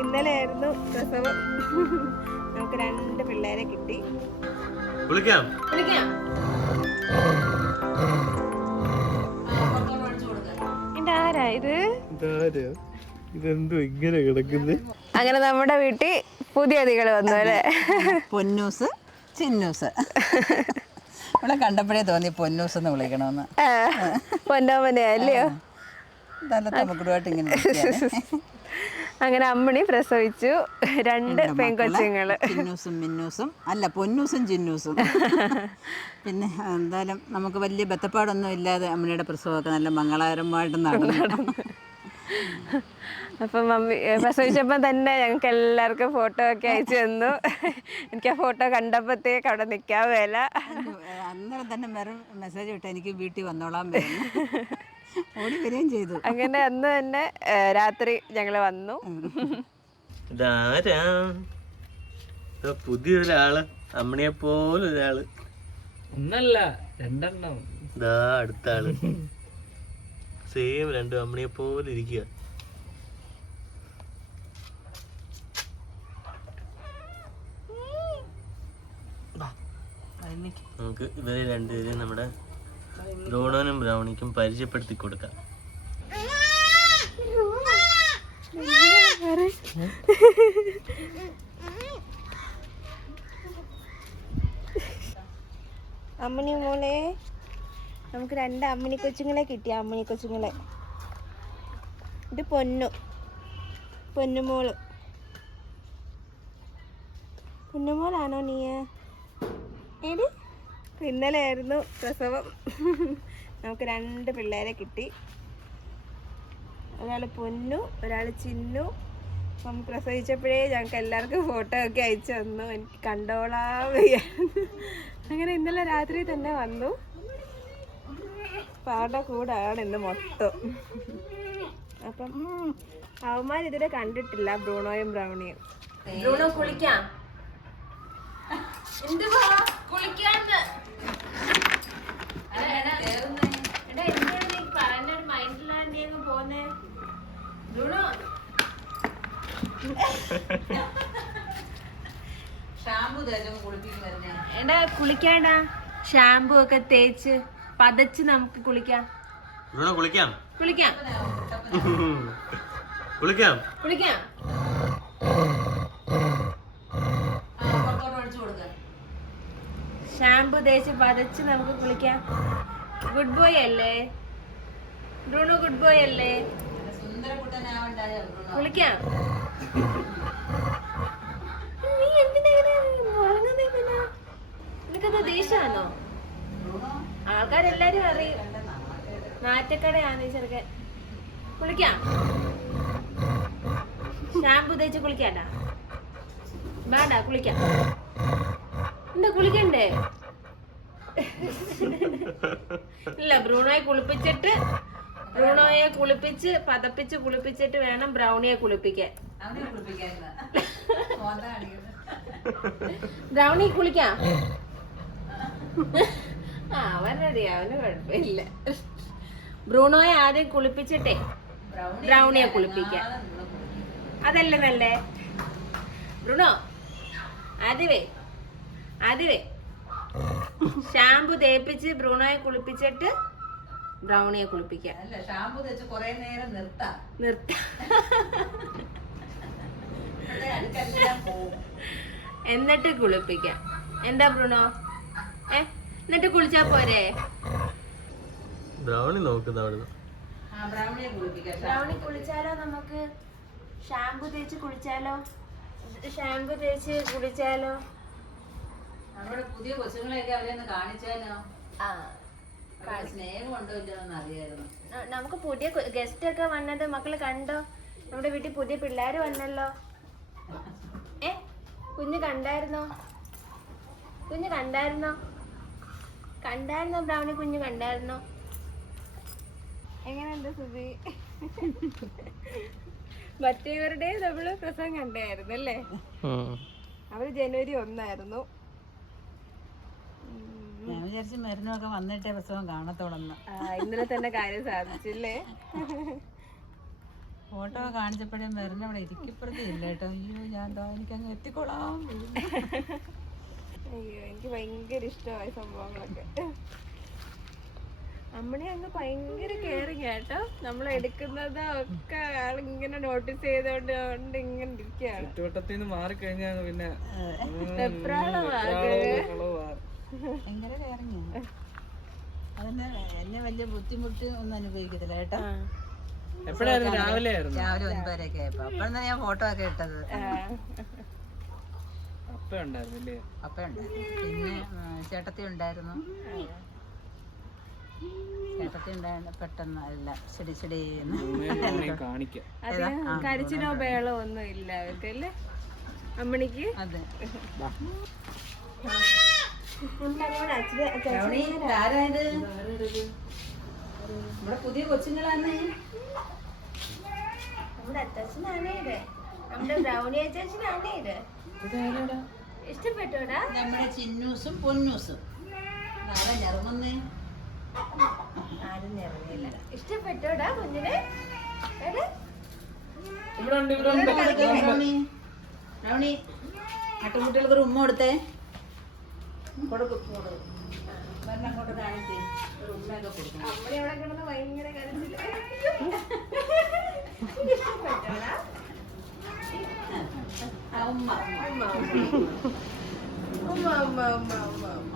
ഇന്നലെയായിരുന്നു പ്രസവം. നമുക്ക് 2 പിള്ളേരെ കിട്ടി. വിളിക്കാം. ഇതാരാ ഇത്? ഇതെന്തോ ഇങ്ങനെ കിടക്കുന്നത്? അങ്ങനെ നമ്മുടെ വീട്ടിൽ പുതിയ അതികൾ വന്നു അല്ലേ? പൊന്നൂസ്, ചിന്നൂസ്. ഇവിടെ കണ്ടപ്പോഴേ തോന്നി പൊന്നൂസ് എന്ന് വിളിക്കണമെന്ന്. പൊന്നോമനെ അല്ലയോ? ഇങ്ങനെ അങ്ങനെ അമ്മണി പ്രസവിച്ചു 2 പെൺകൊച്ചുങ്ങള്. ചിന്നൂസും മിന്നൂസും അല്ല, പൊന്നൂസും ചിന്നൂസും. പിന്നെ എന്തായാലും നമുക്ക് വലിയ ബത്തപ്പാടൊന്നും ഇല്ലാതെ അമ്മണിയുടെ പ്രസവമൊക്കെ നല്ല മംഗളകരമായിട്ട് നടന്നു. അപ്പം മമ്മി പ്രസവിച്ചപ്പോൾ തന്നെ ഞങ്ങൾക്ക് എല്ലാവർക്കും ഫോട്ടോ ഒക്കെ അയച്ചു തന്നു. എനിക്ക് ആ ഫോട്ടോ കണ്ടപ്പോഴത്തേക്ക് അവിടെ നിൽക്കാൻ വേല. അന്നേരം തന്നെ മെസ്സേജ് വിട്ട് എനിക്ക് വീട്ടിൽ വന്നോളാൻ വരുന്നു. ഓടി വരികയും ചെയ്തു. അങ്ങനെ അന്ന് തന്നെ രാത്രി ഞങ്ങൾ വന്നു. ഇതാരാ? പുതിയൊരാള്, അമ്മണിയെ പോലൊരാള്. ഒന്നല്ല 2 ഇതാ അടുത്ത ആള്. സെയിം 2 അമ്മണിയെ പോലെ ഇരിക്കുക. നമുക്ക് ഇവരെ 2 പേരെയും നമ്മുടെ ബ്രൂണോനും ബ്രൗണിക്കും പരിചയപ്പെടുത്തി കൊടുക്കാം. അമ്മണി മോളെ, നമുക്ക് 2 അമ്മണി കൊച്ചുങ്ങളെ കിട്ടിയ അമ്മണി കൊച്ചുങ്ങളെ. ഇത് പൊന്നുമോള്. പൊന്നുമോളാണോ നീ? ഏടി? ഇന്നലെയായിരുന്നു പ്രസവം. നമുക്ക് 2 പിള്ളേരെ കിട്ടി. ഒരാൾ പൊന്നു, ഒരാൾ ചിന്നു. അപ്പം പ്രസവിച്ചപ്പോഴേ ഞങ്ങൾക്ക് എല്ലാവർക്കും ഫോട്ടോ ഒക്കെ അയച്ചു തന്നു. എനിക്ക് കണ്ടോളാൻ വയ്യ. അങ്ങനെ ഇന്നലെ രാത്രി തന്നെ വന്നു. അപ്പം അവരുടെ കൂടാണ് ഇന്ന് മൊത്തം. അപ്പം അവന്മാർ ഇതിനെ കണ്ടിട്ടില്ല, ബ്രൂണോയും ബ്രൗണിയും. ബ്രൂണോ കുളിക്കാം. കുളിക്കാന്ന് പറഞ്ഞൊരു മൈൻഡിലാണ്ടി അങ്ങ് പോന്നേ. ബ്രൂണോ എടാ കുളിക്കാടാ. ഷാമ്പു ഒക്കെ തേച്ച് പതച്ച് നമുക്ക് കുളിക്കാം. കുളിക്കാം. കുളിക്കാം. കുളിക്കാം. കുളിക്കാം. ഷാമ്പു തേച്ച് പതച്ച് നമുക്ക് കുളിക്കാം. ഗുഡ് ബോയ് അല്ലേ ബ്രൂണോ? ഗുഡ് ബോയ് അല്ലേ? കുളിക്കാം. നീ എന്തിനാ നിനക്കത് ദേഷ്യാണോ? ആൾക്കാരെല്ലാരും അറിയും നാറ്റക്കടയാണ് ഈ ചെറുക്കൻ. കുളിക്കാം. ഷാമ്പു തേച്ച് കുളിക്കാട്ടാ. വേണ്ട കുളിക്കാം. എന്താ കുളിക്കണ്ടേ? ഇല്ല, ബ്രൂണോയെ കുളിപ്പിച്ച് പതപ്പിച്ച് കുളിപ്പിച്ചിട്ട് വേണം ബ്രൗണിയെ കുളിപ്പിക്കാൻ. ബ്രൗണി കുളിക്കാം. അവൻ റെഡി, അവന് കുഴപ്പമില്ല. ബ്രൂണോയെ ആദ്യം കുളിപ്പിച്ചിട്ടേ ബ്രൗണിയെ കുളിപ്പിക്കാം. അതല്ലേ നല്ലേ? ബ്രൂണോ ആദ്യമേ ഷാമ്പു തേപ്പിച്ച് ബ്രൂണോയെ കുളിപ്പിച്ചിട്ട് ബ്രൗണിയെ കുളിപ്പിക്കാം. എന്നിട്ട് കുളിപ്പിക്കാം. എന്താ ബ്രൂണോ? എന്നിട്ട് കുളിച്ചാ പോരെ? ബ്രൗണി ബ്രൗണി കുളിച്ചാലോ? നമുക്ക് ഷാമ്പു തേച്ച് കുളിച്ചാലോ? നമ്മുടെ പുതിയ കൊച്ചുങ്ങളെയൊക്കെ അവരെയൊന്ന് കാണിച്ചാലോ? സ്നേഹം ഉണ്ടോ ഇല്ലെന്ന് അറിയായിരുന്നു. നമുക്ക് പുതിയ ഗസ്റ്റ് ഒക്കെ വന്നത് മക്കള് കണ്ടോ? നമ്മുടെ വീട്ടിൽ പുതിയ പിള്ളേര് വന്നല്ലോ. കുഞ്ഞ് കണ്ടായിരുന്നോ ബ്രൗണി? കുഞ്ഞ് കണ്ടായിരുന്നോ? എങ്ങനെയുണ്ട് സുബി? മറ്റേവരുടെ നമ്മള് പ്രസവം കണ്ടായിരുന്നു അല്ലേ? അവര് ജനുവരി 1 ഞാൻ വിചാരിച്ചു മരുന്നൊക്കെ വന്നിട്ടേ പ്രസവം കാണത്തോളന്ന്. ഇന്നലെ തന്നെ കാര്യം സാധിച്ചില്ലേ? ഫോട്ടോ കാണിച്ചപ്പോഴേ വരണ അവിടെ ഇരിക്കപ്പുറത്തേ ഇല്ല കേട്ടോ. അയ്യോ ഞാൻ എന്താ എനിക്കങ്ങ് എത്തിക്കൊള്ളാം. അയ്യോ എനിക്ക് ഭയങ്കര ഇഷ്ടമായ സംഭവങ്ങളൊക്കെ. അമ്മണി അങ്ങ് ഭയങ്കര കെയറിങ് കേട്ടോ. നമ്മൾ എടുക്കുന്നത് ഒക്കെ ആളിങ്ങനെ നോട്ടീസ് ചെയ്തോണ്ട് ഇങ്ങനെ ഇരിക്കുകയാണ്. ചുറ്റുവട്ടത്തിൽ മാറി കഴിഞ്ഞാൽ പിന്നെ ഭയങ്കര കെയറിങ്. അതന്നെ എന്നെ വലിയ ബുദ്ധിമുട്ട് ഒന്നും അനുഭവിക്കത്തില്ല കേട്ടോ. എപ്പോഴായിരുന്നു? രാവിലെ ആയിരുന്നു. രാവിലെ 9:30 ആയപ്പോ. അപ്പോഴാണ് ഞാൻ ഫോട്ടോ ഒക്കെ ഇട്ടത്. അപ്പ ഉണ്ടായിരുന്നില്ലേ? അപ്പ ഉണ്ടായിരുന്നു. പിന്നെ ചേട്ടത്തി ഉണ്ടായിരുന്നു. ചേട്ടത്തി ഉണ്ടായിരുന്നു. പെട്ടെന്ന് അല്ല ചെടി കാണിക്കാം. കരച്ചിലോ ബേളോ ഒന്നും ഇല്ല അവർക്ക് അല്ലേ അമ്മണിക്ക്? അതെ. ആരായത്? നമ്മുടെ പുതിയ കൊച്ചുങ്ങളാണ്. നമ്മുടെ അച്ഛനാണേ ഇത്. നമ്മുടെ ബ്രൗണി അച്ഛനാണേ ഇത്. ഇഷ്ടപ്പെട്ടോടാ? നമ്മുടെ ചിന്നൂസും പൊന്നൂസും. ആരാ ഞെറുമന്നേ? ആരും ഇറങ്ങിയില്ല. ഇഷ്ടപ്പെട്ടോടാ കുഞ്ഞിനെ? ബ്രൗണി ആട്ടുകുട്ടികൾക്ക് ഒരു ഉമ്മ കൊടുത്തേ. അങ്ങോട്ട് കാണിച്ചേ. ഒരു ഉമ്മയൊക്കെ കൊടുക്കും. അമ്മടെ അവിടെ കിടന്ന് ഭയങ്കര കരച്ചില്. ഇഷ്ടപ്പെട്ടോടാ? ഉമ്മ ഉമ്മ ഉമ്മ ഉമ്മ ഉമ്മ ഉമ്മ ഉമ്മ.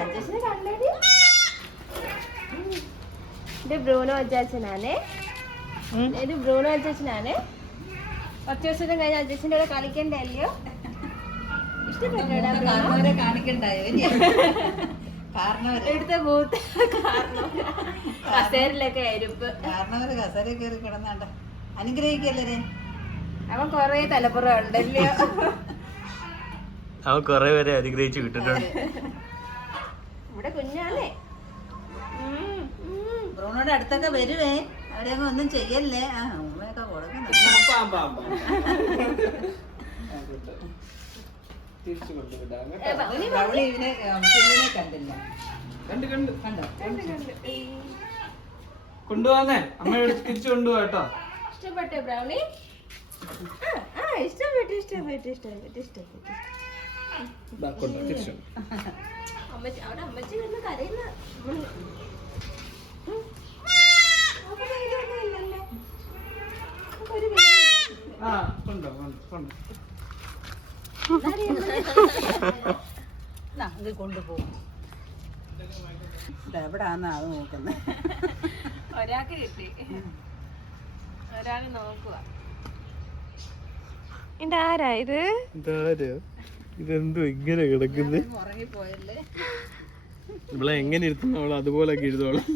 അച്ഛനെ കണ്ടടി. ഇത് ബ്രൂണോ അച്ചാച്ചനാണേ. ഇത് ബ്രൂണോ അച്ചാച്ചനാണേ. 10 ദിവസം കഴിഞ്ഞ അച്ചാച്ചൻ്റെ കൂടെ കളിക്കണ്ടേ അല്ലയോ? ഇഷ്ടപ്പെട്ടോടാ? കാരണവരെ കാണിക്കണ്ടായോ? കാരണവരെ എടുത്ത മൂത്ത് കാരണം കസേരയിലൊക്കെ അരിപ്പ്. കാരണവര് കസേര കയറി കിടന്നാണ്ട അനുഗ്രഹിക്കല്ലേ. അവൻ കൊറേ തലപ്പുറം ഉണ്ടല്ലോ. അവൻ കൊറേ പേരെ അനുഗ്രഹിച്ചു വിട്ടിട്ടുണ്ട്. ഇവിടെ കുഞ്ഞാണേ. ബ്രൂണോടെ അടുത്തൊക്കെ വരുവേ. അവിടെ അങ്ങ് ഒന്നും ചെയ്യല്ലേ. ആ ഉമ്മയൊക്കെ കൊടുക്കുന്നു. തിരിച്ചു കൊണ്ടുവിടാം. അവള് ഇവനെ കുഞ്ഞിനെ കണ്ടില്ല. കണ്ടോ? കൊണ്ടുപോന്നേ അമ്മ തിരിച്ചു കൊണ്ടുപോവാ കേട്ടോ. ഇഷ്ടപ്പെട്ടേ ബ്രൗണി? ഇഷ്ടപ്പെട്ടു ഇഷ്ടപ്പെട്ടു ഇഷ്ടപ്പെട്ടു ഇഷ്ടപ്പെട്ടു. തിരിച്ചു അമ്മച്ചി അവിടെ അമ്മച്ചി കിടന്ന് കരയുന്ന. ആ കൊണ്ടോ കൊണ്ടോ. കൊണ്ടുപോകും. എവിടാന്നാ അത് നോക്കുന്നത്. ഒരാൾക്ക് കിട്ടി, ഒരാള് നോക്കുക. ഇത് ആരാ ഇത്? ഇതെന്തോ ഇങ്ങനെ കിടക്കുന്നത്? ഉറങ്ങിപ്പോയല്ലേ. ഇവിടെ എങ്ങനെ ഇരുത്തുന്ന അവള് അതുപോലൊക്കെ ഇരുന്നോളാം.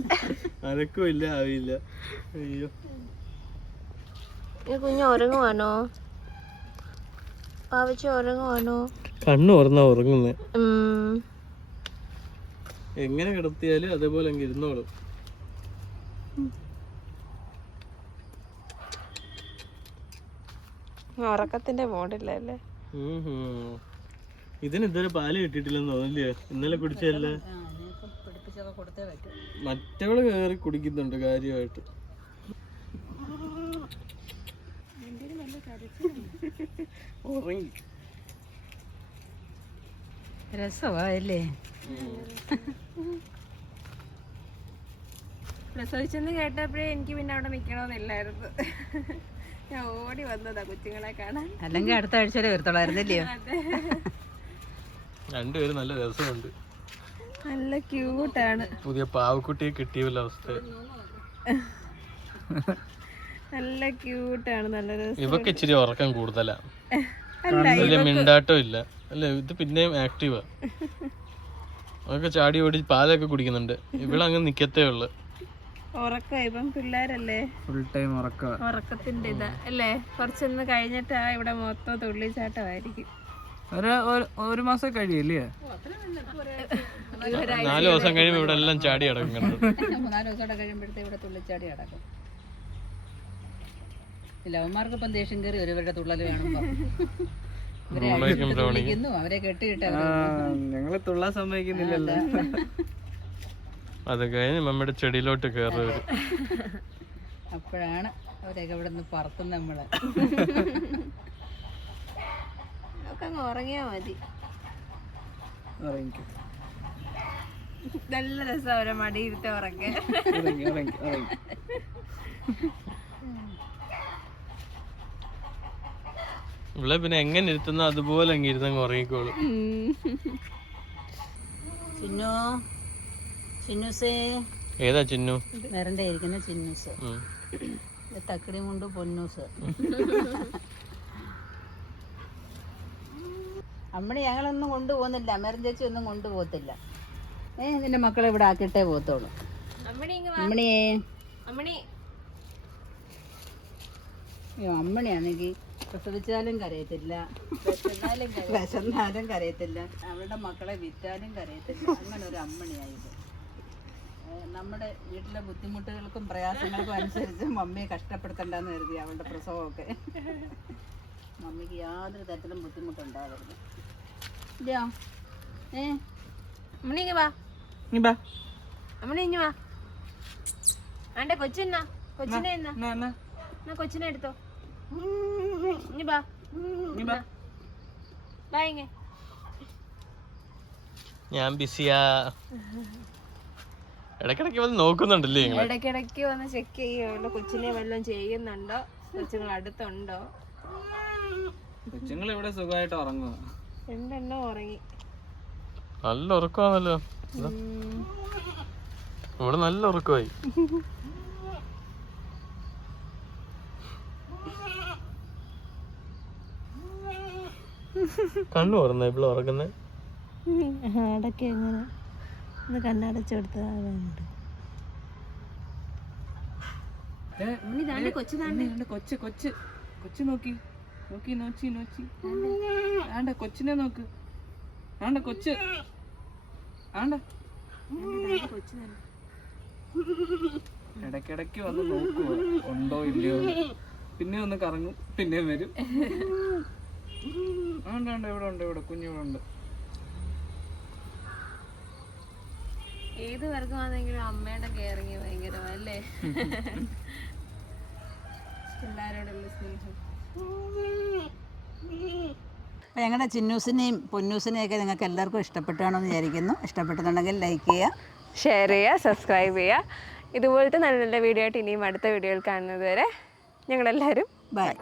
അനക്കും ഇല്ല ആവില്ല. അയ്യോ ഈ കുഞ്ഞ് ഉറങ്ങുവാണോ? പാവച്ചി ഉറങ്ങുവാണോ? കണ്ണു തുറന്നാ ഉറങ്ങുന്നേ. എങ്ങനെ കിടത്തിയാലും അതേപോലെ അങ്ങ് ഇരുന്നോളും. ഉറക്കത്തിന്റെ മോഡില്ലല്ലേ. ഇതിന് ഇതുവരെ പാല് കിട്ടിയിട്ടില്ലെന്ന് തോന്നില്ലേ? ഇന്നലെ കുടിച്ചല്ലേ. മറ്റവള് കയറി കുടിക്കുന്നുണ്ട് കാര്യമായിട്ട്. ഉറങ്ങി. രസമായല്ലേ? പ്രസവിച്ചെന്ന് കേട്ടപ്പോഴേ എനിക്ക് പിന്നെ അവിടെ നിക്കണമെന്നില്ലായിരുന്നു. ഞാൻ ഓടി വന്നതാ കൊച്ചുങ്ങളെ കാണാൻ. അല്ലെങ്കിൽ അടുത്ത ആഴ്ച വരത്തോളായിരുന്നല്ലയോ? രണ്ടുപേരും നല്ല രസമുണ്ട്. നല്ല ക്യൂട്ടാണ്. പുതിയ പാവക്കുട്ടിയെ കിട്ടിയല്ലോ അവസ്ഥ. നല്ല ക്യൂട്ടാണ്, നല്ല രസം. ഇവക്ക് ഇച്ചിരി ഉറക്കം കൂടുതലാ. വലിയ മിണ്ടാട്ടം ഇല്ല അല്ലേ? ഇത് പിന്നെയും ആക്റ്റീവാ. അതൊക്കെ ചാടി ഓടി പാലൊക്കെ കുടിക്കുന്നുണ്ട്. ഇവളങ്ങ് നിക്കത്തേ ഉള്ളു. ഉറക്കം ഇപ്പം പിള്ളേരല്ലേ, ഫുൾ ടൈം ഉറക്കത്തിന്റെ ഇതാ അല്ലേ. കുറച്ചൊന്ന് കഴിഞ്ഞിട്ടാ ഇവിടെ മൊത്തം തുള്ളിച്ചാട്ടമായിരിക്കും. ഒരു മാസം കഴിയല്ലേ? 4 ദിവസം കഴിയുമ്പോ ഇവിടെ എല്ലാം ചാടി അടക്കും. 4 ദിവസം കഴിയുമ്പോഴത്തെ ഇവിടെ തുള്ളിച്ചാടി അടക്കും. ലവന്മാർക്ക് ഇപ്പം ദേഷ്യം കയറി ഒരുവരുടെ തുള്ളല് കാണുമ്പോ അവരെ കെട്ടിയിട്ട് ഞങ്ങള് തുള്ളാൻ സമ്മതിക്കുന്നില്ലല്ലോ. അത് കഴിഞ്ഞ് നമ്മുടെ ചെടിയിലോട്ട് കയറി വരും. അപ്പോഴാണ് അവരൊക്കെ ഇവിടെ നിന്ന് പറത്തുന്നത് നമ്മളെ. ഒക്കെ അങ്ങ് ഉറങ്ങിയാ മതി. ഇറങ്ങിക്കോ. നല്ല രസം അവരെ മടിയിരുത്ത ഉറങ്ങാൻ. ഇറങ്ങി ഇറങ്ങി ഇറങ്ങി. ഇവിടെ പിന്നെ എങ്ങനെ ഇരുത്തുന്ന അതുപോലെ അങ്ങ് ഇരുന്നങ്ങ് ഉറങ്ങിക്കോളും. ചിന്നു, ചിന്നൂസേ. ഏതാ ചിന്നു? വരണ്ടേ ഇരിക്കുന്ന ചിന്നൂസ്. തക്കടി മുണ്ട് പൊന്നൂസ്. അമ്മണി ഞങ്ങളൊന്നും കൊണ്ടുപോകുന്നില്ല, അമേരൻ ചേച്ചി ഒന്നും കൊണ്ടുപോകത്തില്ല. നിന്റെ മക്കളെ ഇവിടെ ആക്കിയിട്ടേ പോകത്തുള്ളൂ. അമ്മണിയേ, അയ്യോ അമ്മണിയാണെങ്കിൽ പ്രസവിച്ചാലും കരയത്തില്ല, വിശന്നാലും കരയത്തില്ല, അവളുടെ മക്കളെ വിറ്റാലും കരയത്തില്ല. അങ്ങനെ ഒരു അമ്മണിയായത്. നമ്മുടെ വീട്ടിലെ ബുദ്ധിമുട്ടുകൾക്കും പ്രയാസങ്ങൾക്കും അനുസരിച്ച് മമ്മിയെ കഷ്ടപ്പെടുത്തണ്ടെന്ന് കരുതി അവളുടെ പ്രസവമൊക്കെ. മമ്മിക്ക് യാതൊരു തരത്തിലും ബുദ്ധിമുട്ടുണ്ടാവരുത്. ഇല്ലയോ? അമ്മണി ഇങ്ങ് വാ. അമ്മണി ഇഞ്ഞു വാ. ആണ്ടെ കൊച്ചിന്നാ, കൊച്ചിനെ എന്നാ കൊച്ചിനെ എടുത്തോ. ഇഞ്ഞു വാ. വാ ഇങ്ങ. ഞാൻ ബിസിയാ. ഇടയ്ക്കിടയ്ക്ക് വന്ന് നോക്കുന്നുണ്ടല്ലേ? ഇടയ്ക്കിടയ്ക്ക് വന്ന് ചെക്ക് ചെയ്യുമല്ലോ കൊച്ചിനെ വല്ലതും ചെയ്യുന്നുണ്ടോ, കൊച്ചുങ്ങൾ അടുത്തുണ്ടോ. കൊച്ചുങ്ങൾ ഇവിടെ സുഖമായിട്ട് ഉറങ്ങുക. രണ്ടെണ്ണം ഉറങ്ങി. നല്ല ഉറക്കമാണല്ലോ ഇവിടെ, നല്ല ഉറക്കമായി. കണ്ണു തുറന്ന ഇവിടെ ഉറങ്ങുന്നേ. അടക്കെ എങ്ങനെ ഒന്ന് കണ്ണടച്ചെടുത്തതുണ്ട്. കൊച്ച് കൊച്ച് കൊച്ച് നോക്കി നോക്കി നോച്ചി നോച്ചി. ആണ്ട കൊച്ചിനെ നോക്ക്. ആണ്ട കൊച്ച്. ആണ്ട ഇടയ്ക്കിടയ്ക്ക് വന്ന് നോക്കുവോ ഉണ്ടോ ഇല്ലയോ. പിന്നെ ഒന്ന് കറങ്ങും, പിന്നെയും വരും. ആണ്ട ആണ്ട ഇവിടെ ഉണ്ട്, ഇവിടെ കുഞ്ഞിവിടെ ഉണ്ട്. ഏത് വർഗമാണെങ്കിലും അമ്മയുടെ കെയറിങ് ഭയങ്കരമല്ലേ. എല്ലാരോടുള്ള സ്നേഹം. അപ്പോൾ ഞങ്ങളുടെ ചിന്നൂസിനെയും പൊന്നൂസിനെയൊക്കെ നിങ്ങൾക്ക് എല്ലാവർക്കും ഇഷ്ടപ്പെട്ടാണെന്ന് വിചാരിക്കുന്നു. ഇഷ്ടപ്പെട്ടെന്നുണ്ടെങ്കിൽ ലൈക്ക് ചെയ്യുക, ഷെയർ ചെയ്യുക, സബ്സ്ക്രൈബ് ചെയ്യുക. ഇതുപോലത്തെ നല്ല നല്ല വീഡിയോ ആയിട്ട് ഇനിയും അടുത്ത വീഡിയോയിൽ കാണുന്നത് വരെ ഞങ്ങളെല്ലാവരും ബൈ.